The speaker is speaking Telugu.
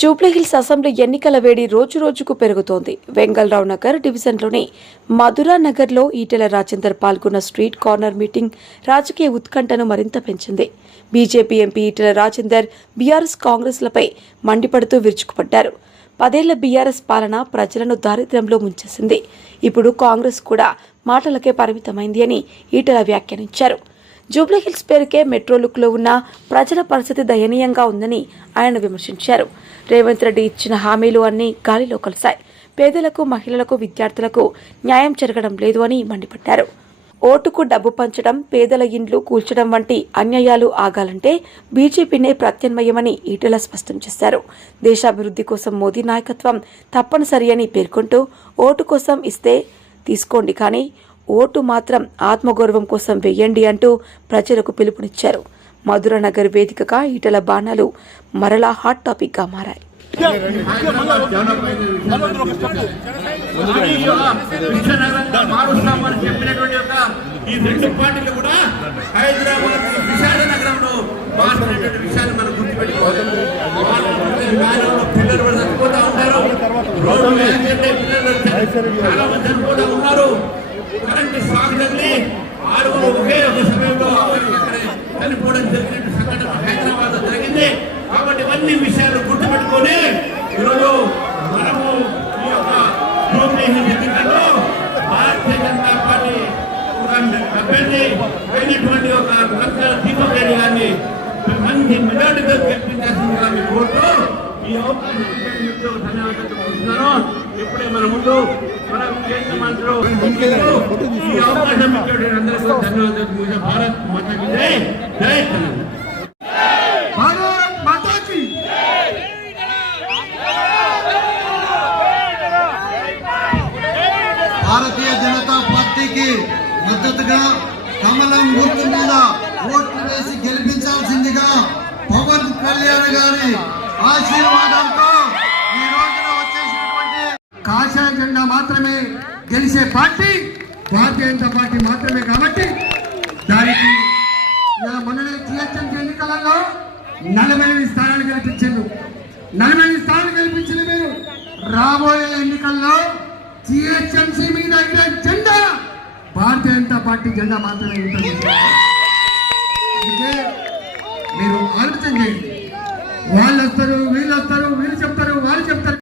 జూబ్లీహిల్స్ అసెంబ్లీ ఎన్నికల వేడి రోజురోజుకు పెరుగుతోంది. వెంగళరావు నగర్ డివిజన్లోని మధురా నగర్లో ఈటెల రాజేందర్ పాల్గొన్న స్ట్రీట్ కార్నర్ మీటింగ్ రాజకీయ ఉత్కంఠను మరింత పెంచింది. BJP MP Etela Rajender BRS కాంగ్రెస్లపై మండిపడుతూ విరుచుకుపడ్డారు. 10 ఏళ్ల బీఆర్ఎస్ పాలన ప్రజలను దారిద్ర్యంలో ముంచేసింది. ఇప్పుడు కాంగ్రెస్ కూడా మాటలకే పరిమితమైంది అని ఈటెల వ్యాఖ్యానించారు. జూబ్లీహిల్స్ పేరుకే మెట్రో లుక్లో ఉన్న ప్రజల పరిస్థితి దయనీయంగా ఉందని ఆయన విమర్శించారు. రేవంత్ రెడ్డి ఇచ్చిన హామీలు అన్నీ గాలిలో కలిశాయి. పేదలకు, మహిళలకు, విద్యార్థులకు న్యాయం జరగడం లేదు అని మండిపడ్డారు. ఓటుకు డబ్బు పంచడం, పేదల ఇండ్లు కూల్చడం వంటి అన్యాయాలు ఆగాలంటే బీజేపీనే ప్రత్యామ్నాయమని ఈటెల స్పష్టం చేశారు. దేశాభివృద్ధి కోసం మోదీ నాయకత్వం తప్పనిసరి అని పేర్కొంటూ ఓటు కోసం ఇస్తే తీసుకోండి, కానీ ఓటు మాత్రం ఆత్మగౌరవం కోసం వెయ్యండి అంటూ ప్రజలకు పిలుపునిచ్చారు. మధురా నగర్ వేదికగా ఈటెల బాణాలు మరలా హాట్ టాపిక్ గా మారాయి. కరెంటు షాక్ తగిలి 6 ఒకే ఒక సమయంలో చనిపోవడం జరిగినట్టు సంఘటన హైదరాబాద్ జరిగింది. కాబట్టి ఇవన్నీ విషయాలు గుర్తుపెట్టుకొని ఈరోజు మనము ఈ యొక్క జూబ్లీహిల్స్ ఎన్నికల్లో భారతీయ జనతా పార్టీ అభ్యర్థి అయినటువంటి ఒక లంకా దీపక్ రెడ్డి గారిని మంచి మెజార్టీగా గెలిపించాల్సిందిగా మీ కోర్టు ఈ అవకాశం ధన్యవాదాలు. ఇప్పుడే మన ముందు మన కేంద్ర మంత్రులు ఈ అవకాశం ఇచ్చేటువంటి అందరికీ ధన్యవాదాలు. భారత్ మాతాకి జై, జై భారత్ మాతాకి. భారతీయ జనతా పార్టీకి మద్దతుగా కమలం గుర్తు మీద ఓట్లు వేసి గెలిపించాల్సిందిగా పవన్ కళ్యాణ్ గారి ఆశీర్వాదంతో ఈ రోజున వచ్చేసినటువంటి కాషాయ జెండా మాత్రమే గెలిచే పార్టీ భారతీయ జనతా పార్టీ మాత్రమే. కాబట్టి దానికి మొన్ననే జిహెచ్ఎంసీ ఎన్నికలలో 48 స్థానాలు గెలిపించారు. 48 స్థానాలు గెలిపించిన మీరు రాబోయే ఎన్నికల్లో జిహెచ్ఎంసీ మీద జెండా భారతీయ జనతా పార్టీ జెండా మాత్రమే ఉంటుంది. అందుకే మీరు ఆలోచన చేయండి. వాళ్ళు వస్తారు, వీళ్ళు వస్తారు, వీళ్ళు చెప్తారు, వాళ్ళు చెప్తారు.